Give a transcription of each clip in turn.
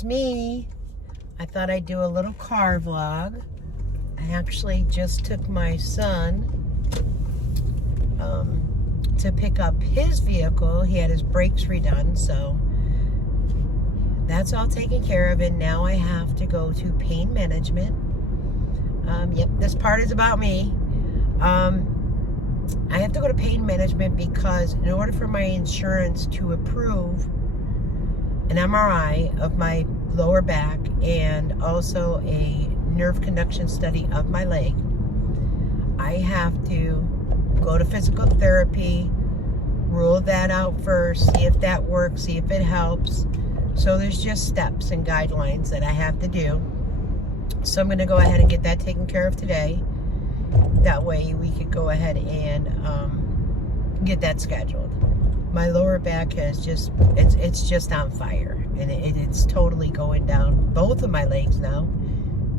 it's me. I thought I'd do a little car vlog. I actually just took my son to pick up his vehicle. He had his brakes redone, so that's all taken care of, and now I have to go to pain management. Yep, this part is about me. I have to go to pain management because in order for my insurance to approve an MRI of my lower back and also a nerve conduction study of my leg, I have to go to physical therapy, rule that out first, see if that works, see if it helps. So there's just steps and guidelines that I have to do. So I'm going to go ahead and get that taken care of today. That way we could go ahead and get that scheduled. My lower back has just, it's just on fire. And it's totally going down both of my legs now.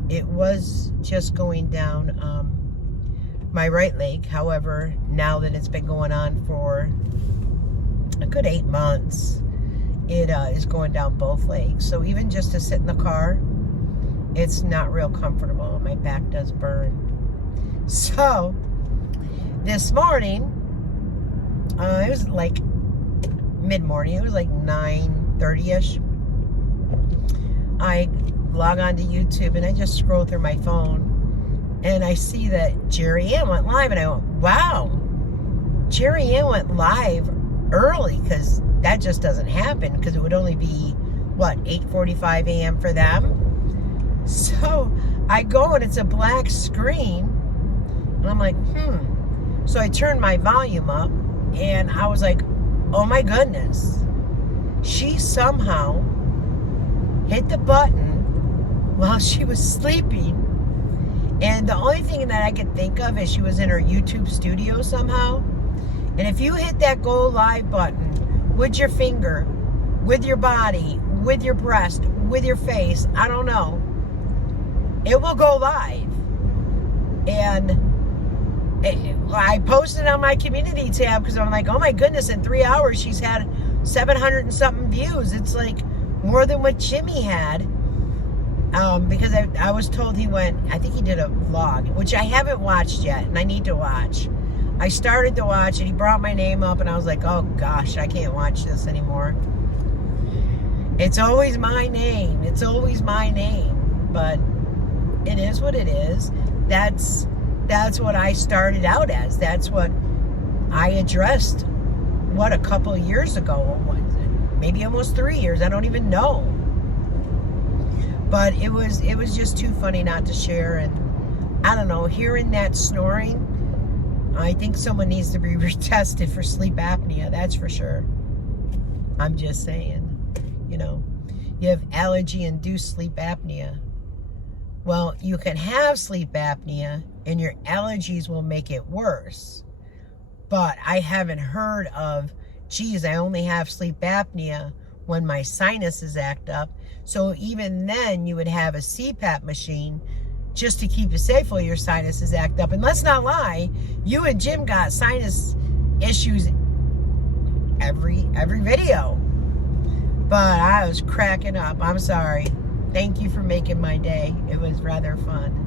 It was just going down my right leg. However, now that it's been going on for a good 8 months, it is going down both legs. So even just to sit in the car, it's not real comfortable. My back does burn. So this morning, it was like mid-morning. It was like 9:30ish. I log on to YouTube and I just scroll through my phone and I see that Jerry Ann went live, and I went, wow, Jerry Ann went live early, because that just doesn't happen, because it would only be, what, 8:45 a.m. for them? So I go and it's a black screen, and I'm like, So I turned my volume up, and I was like, oh my goodness, she somehow hit the button while she was sleeping. And the only thing that I could think of is she was in her YouTube studio somehow. And if you hit that go live button with your finger, with your body, with your breast, with your face, I don't know, it will go live. And I posted on my community tab because I'm like, oh my goodness, in 3 hours she's had 700 and something views. It's like more than what Jimmy had. Because I was told he went, I think he did a vlog, which I haven't watched yet, and I need to watch. I started to watch it, he brought my name up, and I was like, oh gosh, I can't watch this anymore. It's always my name. It's always my name. But it is what it is. That's what I started out as. That's what I addressed, what, a couple of years ago, maybe almost 3 years, I don't even know. But it was just too funny not to share. And I don't know, hearing that snoring, I think someone needs to be retested for sleep apnea, that's for sure. I'm just saying, you know, you have allergy-induced sleep apnea. Well, you can have sleep apnea and your allergies will make it worse. But I haven't heard of, geez, I only have sleep apnea when my sinuses act up. So even then you would have a CPAP machine just to keep you safe while your sinuses act up. And let's not lie, you and Jim got sinus issues every video. But I was cracking up. I'm sorry. Thank you for making my day. It was rather fun.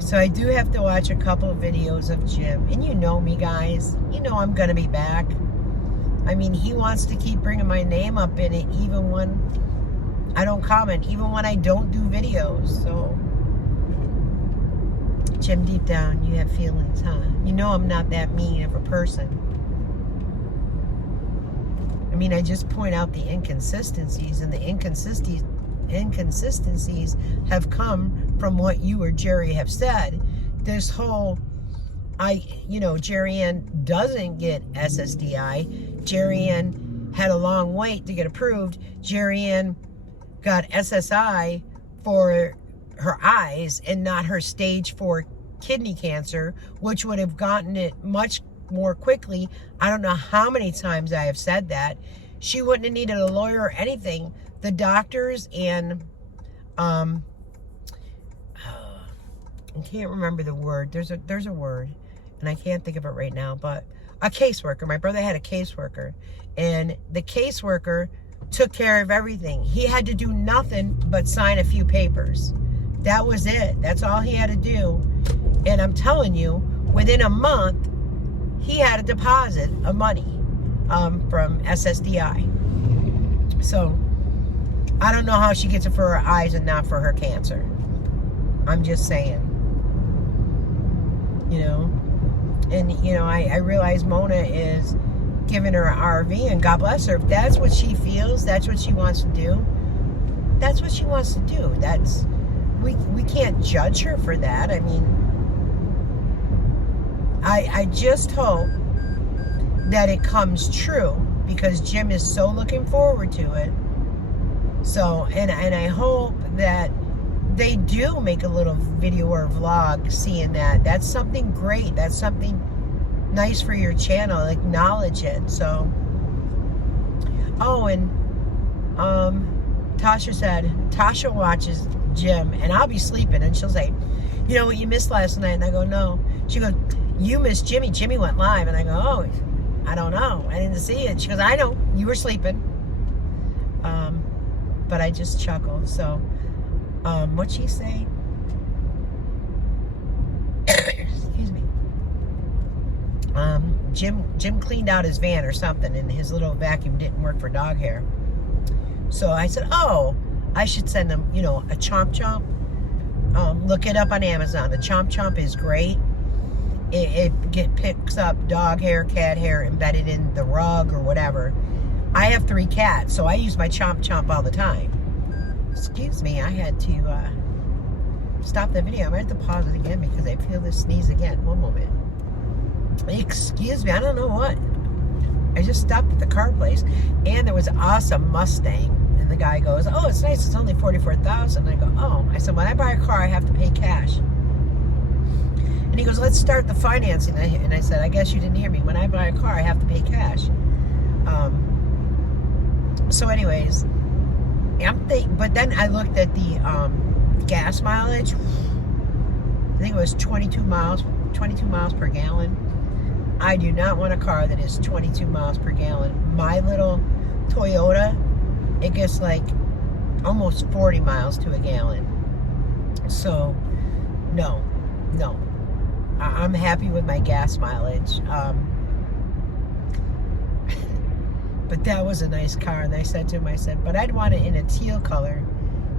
So I do have to watch a couple of videos of Jim. And you know me, guys. You know I'm going to be back. I mean, he wants to keep bringing my name up in it even when I don't comment, even when I don't do videos. So, Jim, deep down, you have feelings, huh? You know I'm not that mean of a person. I mean, I just point out the inconsistencies, and the inconsistencies have come from what you or Jerry have said. This whole, Jerry Ann doesn't get SSDI. Jerry Ann had a long wait to get approved. Jerry Ann got SSI for her eyes and not her stage 4 kidney cancer, which would have gotten it much more quickly. I don't know how many times I have said that. She wouldn't have needed a lawyer or anything. The doctors and I can't remember the word. There's a word, and I can't think of it right now, but a caseworker. My brother had a caseworker, and the caseworker took care of everything. He had to do nothing but sign a few papers. That was it. That's all he had to do. And I'm telling you, within a month, he had a deposit of money from SSDI. So, I don't know how she gets it for her eyes and not for her cancer. I'm just saying. You know? And, you know, I realize Mona is giving her an RV, and God bless her. If that's what she feels, that's what she wants to do, that's what she wants to do. That's, we can't judge her for that. I mean, I just hope that it comes true, because Jim is so looking forward to it. So, and I hope that they do make a little video or vlog seeing that. That's something great. That's something nice for your channel. Acknowledge it. So, oh, and Tasha said, Tasha watches Jim, and I'll be sleeping, and she'll say, you know what you missed last night? And I go, no. She goes, you missed Jimmy. Jimmy went live. And I go, oh, I don't know. I didn't see it. She goes, I know. You were sleeping. But I just chuckled. So, what'd she say? Excuse me. Jim cleaned out his van or something, and his little vacuum didn't work for dog hair. So I said, oh, I should send him, you know, a Chomp Chomp. Look it up on Amazon. The Chomp Chomp is great. It picks up dog hair, cat hair, embedded in the rug or whatever. I have 3 cats, so I use my Chomp Chomp all the time. Excuse me, I had to stop the video. I might have to pause it again because I feel this sneeze again. One moment. Excuse me, I don't know what. I just stopped at the car place, and there was an awesome Mustang. And the guy goes, oh, it's nice, it's only $44,000. I go, oh. I said, when I buy a car, I have to pay cash. And he goes, let's start the financing. And I said, I guess you didn't hear me. When I buy a car, I have to pay cash. So anyways, but then I looked at the gas mileage. I think it was 22 miles per gallon. I do not want a car that is 22 miles per gallon. My little Toyota, it gets like almost 40 miles to a gallon. So, no. I'm happy with my gas mileage. But that was a nice car, and I said to him, I said, but I'd want it in a teal color.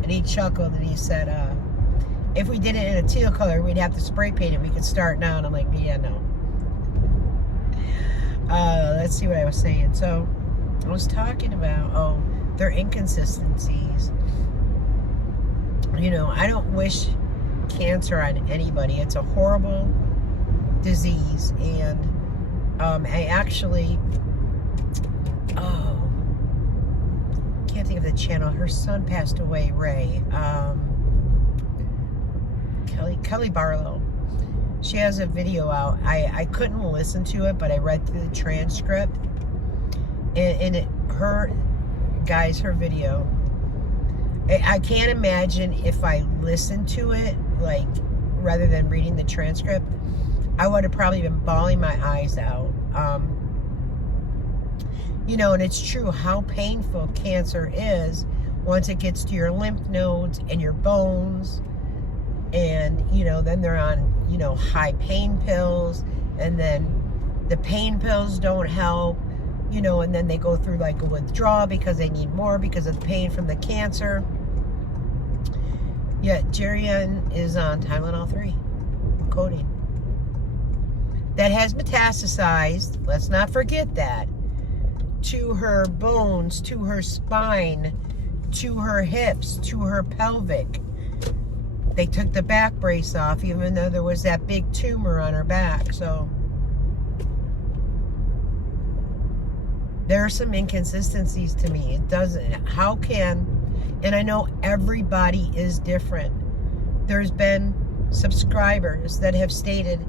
And he chuckled, and he said, if we did it in a teal color, we'd have to spray paint it. We could start now. And I'm like, yeah, no. Let's see what I was saying. So, I was talking about, their inconsistencies. You know, I don't wish cancer on anybody. It's a horrible disease, and I actually can't think of the channel. Her son passed away, Ray. Kelly Barlow. She has a video out. I couldn't listen to it, but I read through the transcript, and her video, I can't imagine if I listened to it, like, rather than reading the transcript, I would have probably been bawling my eyes out. You know, and it's true how painful cancer is once it gets to your lymph nodes and your bones. And, you know, then they're on, you know, high pain pills. And then the pain pills don't help, you know, and then they go through like a withdrawal because they need more because of the pain from the cancer. Yet Jerry Ann is on Tylenol 3, codeine. That has metastasized, let's not forget that, to her bones, to her spine, to her hips, to her pelvic. They took the back brace off, even though there was that big tumor on her back. So there are some inconsistencies to me. It doesn't, how can, and I know everybody is different. There's been subscribers that have stated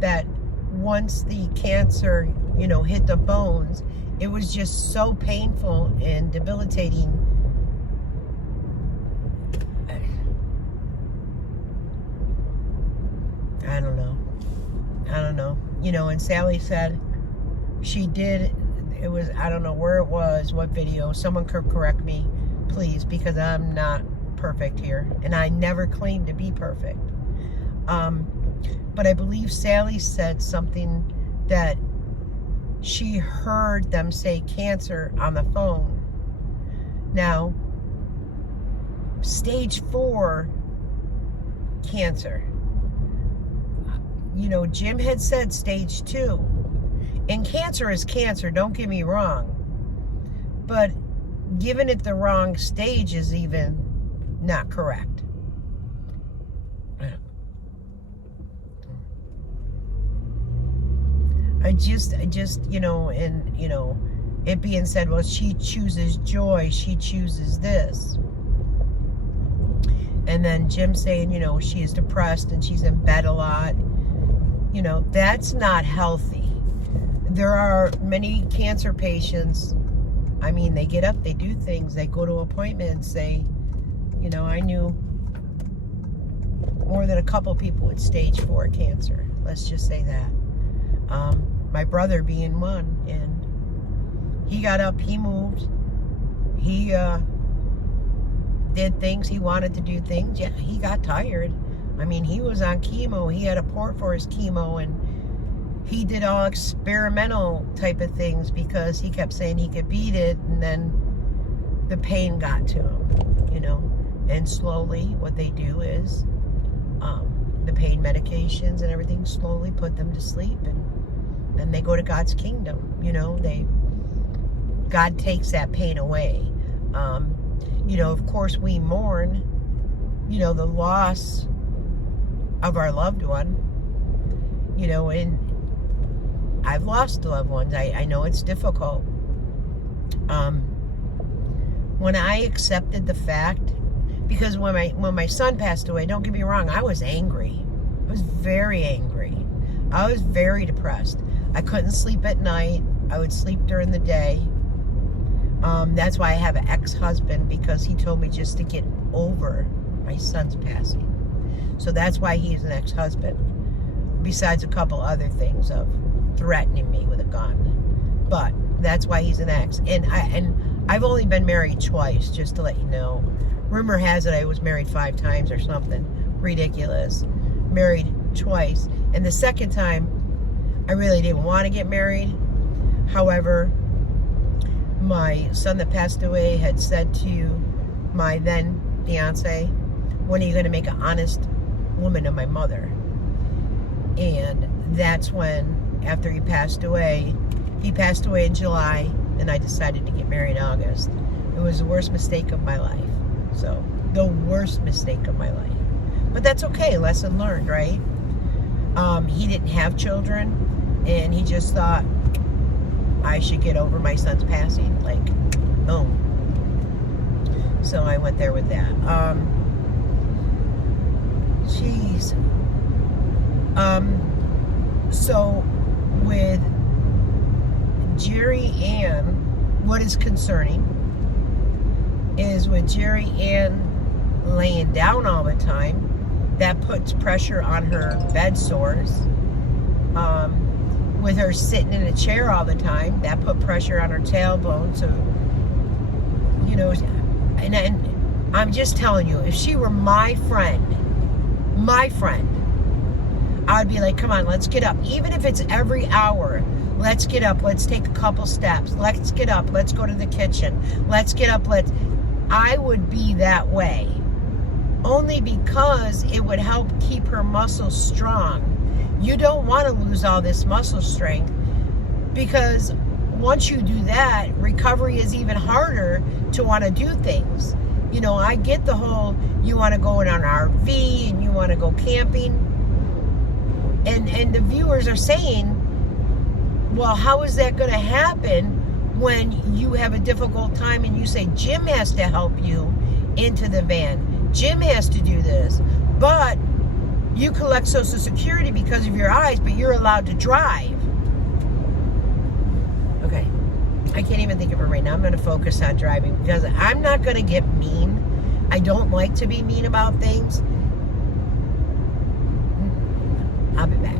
that once the cancer, you know, hit the bones, it was just so painful and debilitating. I don't know. You know, and Sally said she did, It was, I don't know where it was, what video. Someone could correct me, please, because I'm not perfect here. And I never claimed to be perfect. But I believe Sally said something that she heard them say cancer on the phone. Now, stage 4 cancer. You know, Jim had said stage 2. And cancer is cancer, don't get me wrong. But giving it the wrong stage is even not correct. I just, you know, and, you know, it being said, well, she chooses joy, she chooses this. And then Jim saying, you know, she is depressed and she's in bed a lot. You know, that's not healthy. There are many cancer patients, I mean, they get up, they do things, they go to appointments, you know, I knew more than a couple people with stage 4 cancer. Let's just say that. My brother being one, and he got up, he moved, he did things, he wanted to do things. Yeah, he got tired. I mean, he was on chemo, he had a port for his chemo, and he did all experimental type of things because he kept saying he could beat it, and then the pain got to him, you know. And slowly what they do is the pain medications and everything slowly put them to sleep, and then they go to God's kingdom, you know. God takes that pain away. You know, of course we mourn, you know, the loss of our loved one, you know, and I've lost loved ones. I know it's difficult. When I accepted the fact, because when my son passed away, don't get me wrong, I was angry. I was very angry. I was very depressed. I couldn't sleep at night. I would sleep during the day. That's why I have an ex-husband, because he told me just to get over my son's passing. So that's why he's an ex-husband. Besides a couple other things of threatening me with a gun. But that's why he's an ex. And I've only been married twice, just to let you know. Rumor has it I was married 5 times or something. Ridiculous. Married twice. And the second time, I really didn't want to get married. However, my son that passed away had said to my then fiance, when are you going to make an honest woman of my mother? And that's when, after he passed away in July, and I decided to get married in August. It was the worst mistake of my life. So, the worst mistake of my life. But that's okay, lesson learned, right? He didn't have children, and he just thought I should get over my son's passing, like, boom. So I went there with that. Jeez. So with Jerry Ann, what is concerning is with Jerry Ann laying down all the time, that puts pressure on her bed sores. With her sitting in a chair all the time, that put pressure on her tailbone. So, you know, and I'm just telling you, if she were my friend, I would be like, come on, let's get up. Even if it's every hour, let's get up, let's take a couple steps, let's get up, let's go to the kitchen, let's get up, I would be that way. Only because it would help keep her muscles strong. You don't want to lose all this muscle strength, because once you do that, recovery is even harder to want to do things. You know, I get the whole, you want to go in an RV and you want to go camping. And the viewers are saying, well, how is that going to happen when you have a difficult time and you say, Jim has to help you into the van. Jim has to do this. But you collect Social Security because of your eyes, but you're allowed to drive. Okay. I can't even think of it right now. I'm going to focus on driving because I'm not going to get mean. I don't like to be mean about things. I'll be back.